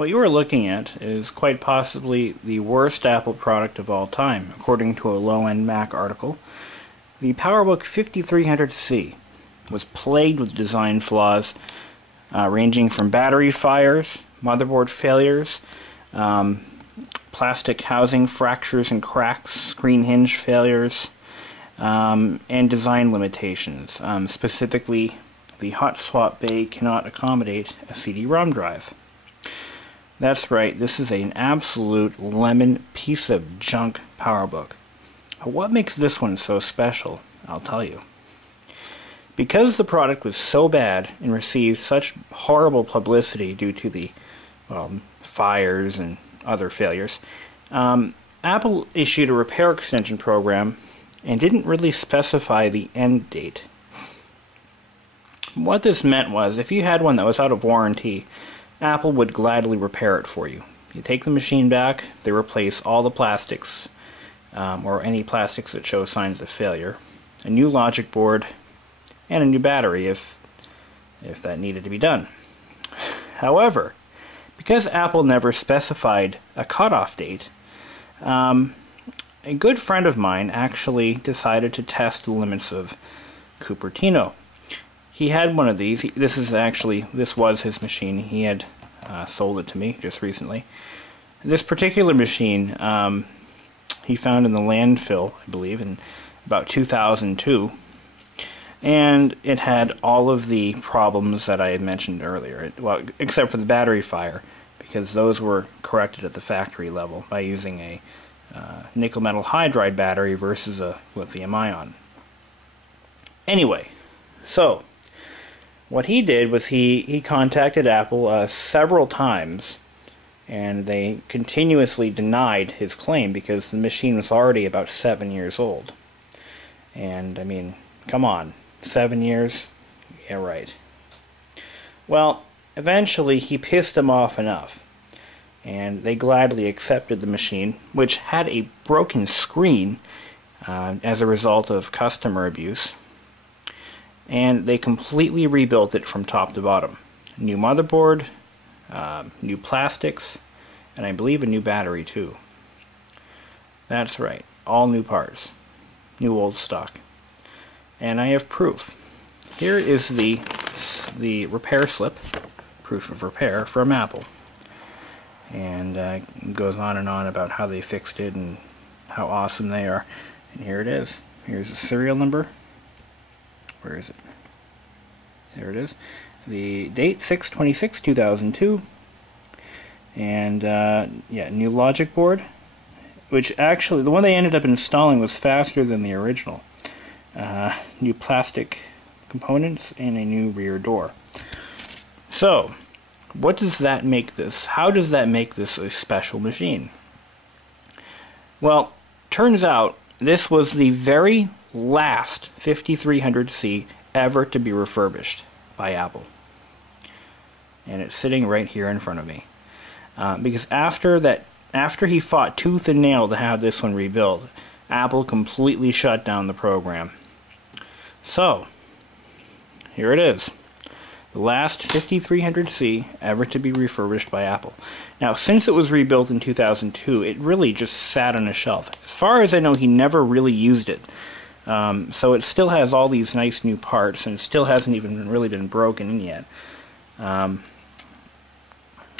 What you are looking at is quite possibly the worst Apple product of all time, according to a low-end Mac article. The Powerbook 5300C was plagued with design flaws, ranging from battery fires, motherboard failures, plastic housing fractures and cracks, screen hinge failures, and design lemitations. Specifically, the hot swap bay cannot accommodate a CD-ROM drive. That's right, this is an absolute lemon piece of junk Powerbook. What makes this one so special? I'll tell you. Because the product was so bad and received such horrible publicity due to the fires and other failures, Apple issued a repair extension program and didn't really specify the end date. What this meant was, if you had one that was out of warranty, Apple would gladly repair it for you. You take the machine back, they replace all the plastics, or any plastics that show signs of failure, a new logic board, and a new battery if that needed to be done. However, because Apple never specified a cutoff date, a good friend of mine actually decided to test the limits of Cupertino. He had one of these. This was his machine. He had sold it to me just recently. This particular machine he found in the landfill, I believe, in about 2002. And it had all of the problems that I had mentioned earlier, well, except for the battery fire, because those were corrected at the factory level by using a nickel metal hydride battery versus a lithium-ion. Anyway, so what he did was he contacted Apple several times, and they continuously denied his claim because the machine was already about 7 years old. And, I mean, come on, 7 years? Yeah, right. Well, eventually he pissed them off enough, and they gladly accepted the machine, which had a broken screen as a result of customer abuse. And they completely rebuilt it from top to bottom. New motherboard, new plastics, and I believe a new battery too. That's right, all new parts, new old stock. And I have proof. Here is the repair slip, proof of repair from Apple. And it goes on and on about how they fixed it and how awesome they are. And here it is. Here's the serial number. Where is it? There it is. The date, 6/26/2002. And, yeah, new logic board. Which actually, the one they ended up installing was faster than the original. New plastic components and a new rear door. So, what does that make this? How does that make this a special machine? Well, turns out this was the very last 5300C ever to be refurbished by Apple. And it's sitting right here in front of me. Because after he fought tooth and nail to have this one rebuilt, Apple completely shut down the program. So, here it is. The last 5300C ever to be refurbished by Apple. Now, since it was rebuilt in 2002, it really just sat on a shelf. As far as I know, he never really used it. So it still has all these nice new parts, and it still hasn't even really been broken in yet. I'll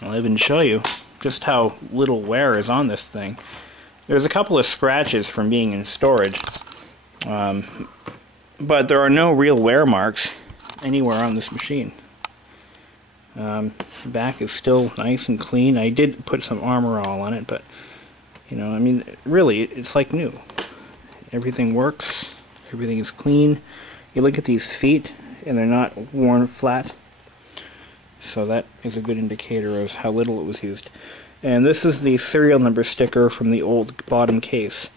even show you just how little wear is on this thing. There's a couple of scratches from being in storage, but there are no real wear marks anywhere on this machine. The back is still nice and clean. I did put some Armor All on it, but, you know, I mean, really, it's like new. Everything works. Everything is clean. You look at these feet, and they're not worn flat. So that is a good indicator of how little it was used. And this is the serial number sticker from the old bottom case.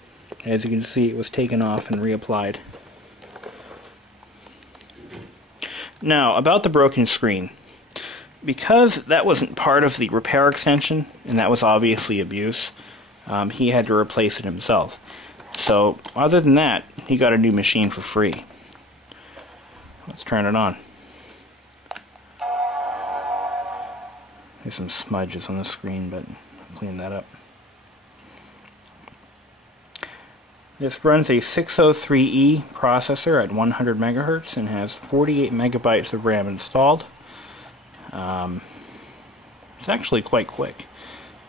As you can see, it was taken off and reapplied. Now, about the broken screen. Because that wasn't part of the repair extension, and that was obviously abuse, he had to replace it himself. So, other than that, he got a new machine for free. Let's turn it on. There's some smudges on the screen, but I'll clean that up. This runs a 603E processor at 100 megahertz and has 48 megabytes of RAM installed. It's actually quite quick.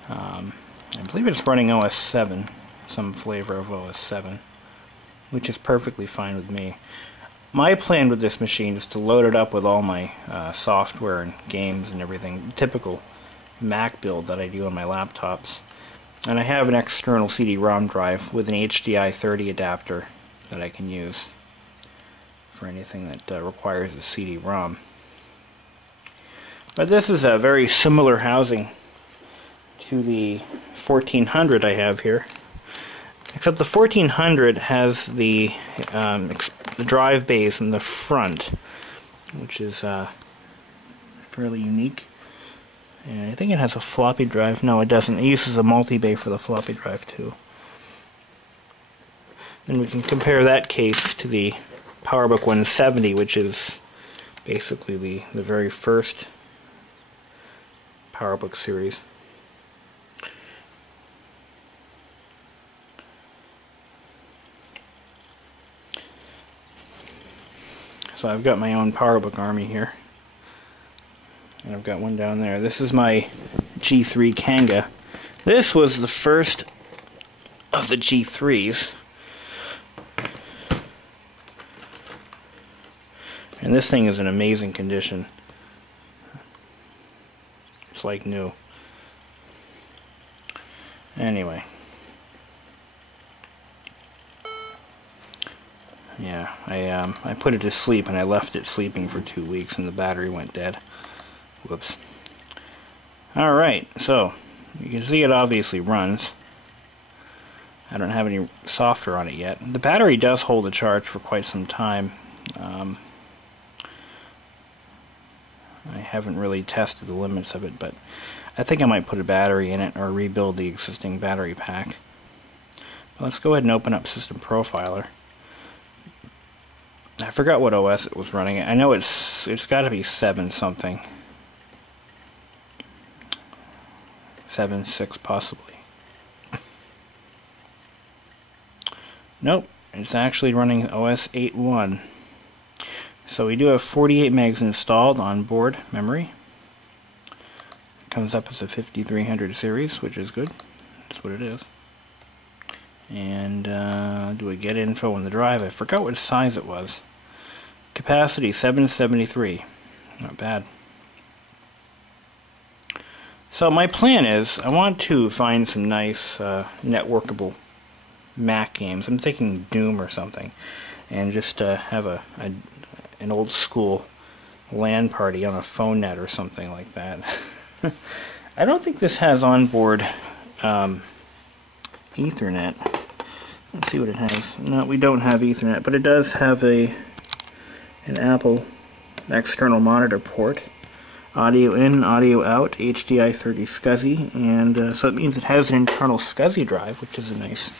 I believe it's running OS 7, some flavor of OS 7, which is perfectly fine with me. My plan with this machine is to load it up with all my software and games and everything, typical Mac build that I do on my laptops. And I have an external CD-ROM drive with an HDI 30 adapter that I can use for anything that requires a CD-ROM. But this is a very similar housing to the 1400 I have here, except the 1400 has the drive bays in the front, which is fairly unique. And I think it has a floppy drive. No, it doesn't. It uses a multi-bay for the floppy drive too. And we can compare that case to the Powerbook 170, which is basically the very first Powerbook series. So I've got my own Powerbook army here. And I've got one down there. This is my G3 Kanga. This was the first of the G3s. And this thing is in amazing condition. It's like new. Anyway. Yeah, I put it to sleep and I left it sleeping for 2 weeks and the battery went dead. Whoops. Alright, so you can see it obviously runs. I don't have any software on it yet. The battery does hold a charge for quite some time. I haven't really tested the limits of it, but I think I might put a battery in it or rebuild the existing battery pack. But let's go ahead and open up System Profiler. I forgot what OS it was running. I know it's got to be 7 something. 7.6 possibly. Nope, it's actually running OS 8.1. So we do have 48 megs installed on board memory. It comes up as a 5300 series, which is good. That's what it is. And do we get info on the drive? I forgot what size it was. Capacity 773. Not bad. So my plan is, I want to find some nice networkable Mac games. I'm thinking Doom or something, and just have an old school LAN party on a phone net or something like that. I don't think this has onboard Ethernet. Let's see what it has. No, we don't have Ethernet, but it does have an Apple external monitor port. Audio in, audio out, HDI 30 SCSI, and so it means it has an internal SCSI drive, which is a nice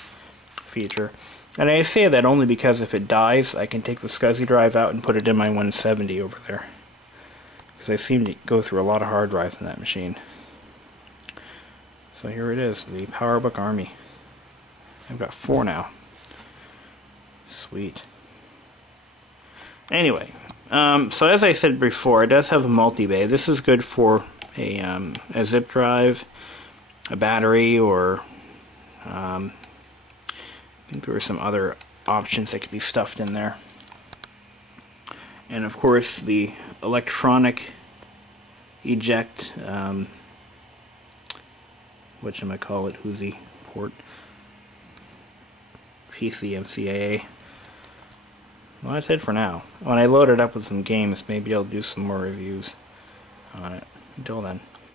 feature. And I say that only because if it dies, I can take the SCSI drive out and put it in my 170 over there. Because I seem to go through a lot of hard drives in that machine. So here it is, the Powerbook Army. I've got 4 now. Sweet. Anyway. So as I said before, it does have a multi-bay. This is good for a zip drive, a battery, or I think there were some other options that could be stuffed in there. And of course the electronic eject, whatchamacallit, Whoosy port, PCMCAA. Well, that's it for now. When I load it up with some games, maybe I'll do some more reviews on it. Until then.